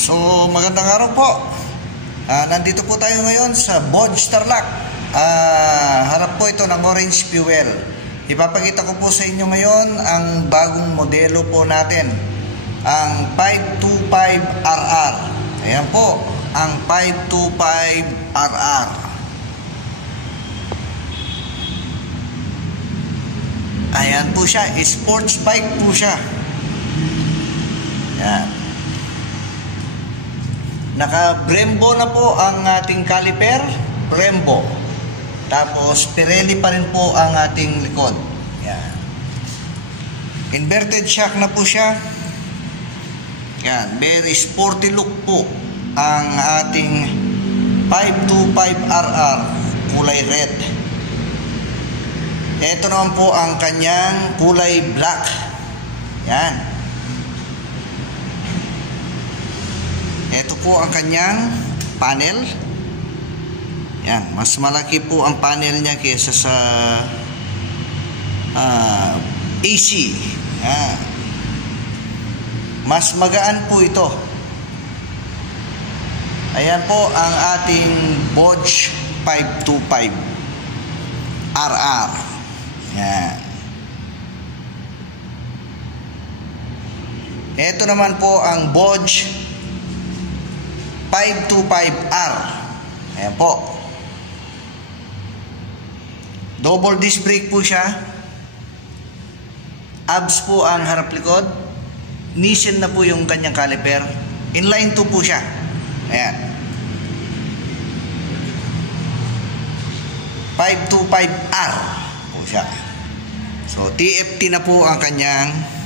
So, magandang araw po. Nandito po tayo ngayon sa Bodge Tarlac. Harap po ito ng Orange Fuel. Ipapakita ko po sa inyo ngayon ang bagong modelo po natin, ang 525RR. Ayan po, ang 525RR. Ayan po siya, sports bike po siya. Ayan. Naka-Brembo na po ang ating caliper, Brembo. Tapos Pirelli pa rin po ang ating likod. Yan. Inverted shock na po siya. Yan, very sporty look po ang ating 525RR, kulay red. Ito naman po ang kanyang kulay black. Yan. Ito po ang kanyang panel. Yan, mas malaki po ang panel niya kaysa sa AC. Yan. Mas magaan po ito. Ayan po ang ating Bodge 525RR. Yan. Ito naman po ang Bodge 525R. Ayan po. Double disc brake po siya. ABS po ang harap likod. Nissin na po yung kanyang caliper. Inline 2 po siya. Ayan. 525R po siya. So TFT na po ang kanyang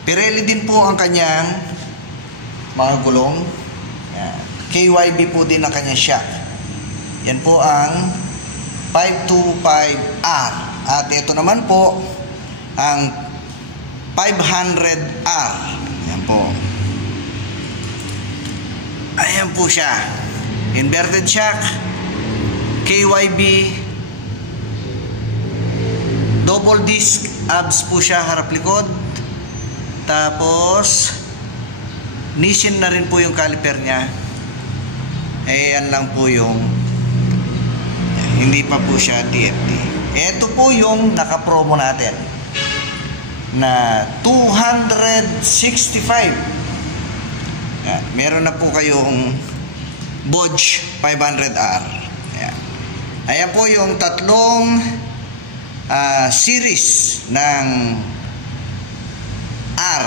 Pirelli din po ang kanyang mga gulong. Yan. KYB po din ang kanyang shock. Yan po ang 525R. At ito naman po ang 500R. Yan po. Ayan po siya. Inverted shock, KYB, double disc, ABS po siya harap likod. Tapos Nissin na rin po yung caliper niya. Ayan lang po yung hindi pa po siya TFT. Ito po yung naka-promo natin na 265. Ayan, meron na po kayong Bodge 500R. Ayan. Ayan po yung tatlong series ng R.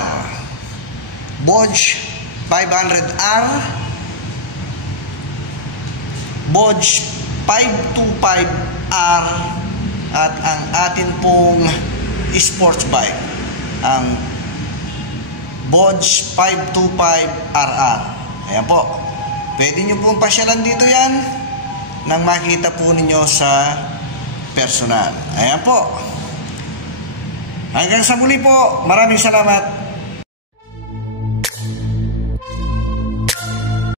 Bodge 500R, Bodge 525R, at ang atin pong sports bike, ang Bodge 525RR. Ayan po. Pwede nyo pong pasyalan dito yan nang makita po ninyo sa personal. Ayan po. Hanggang sa muli po. Maraming salamat.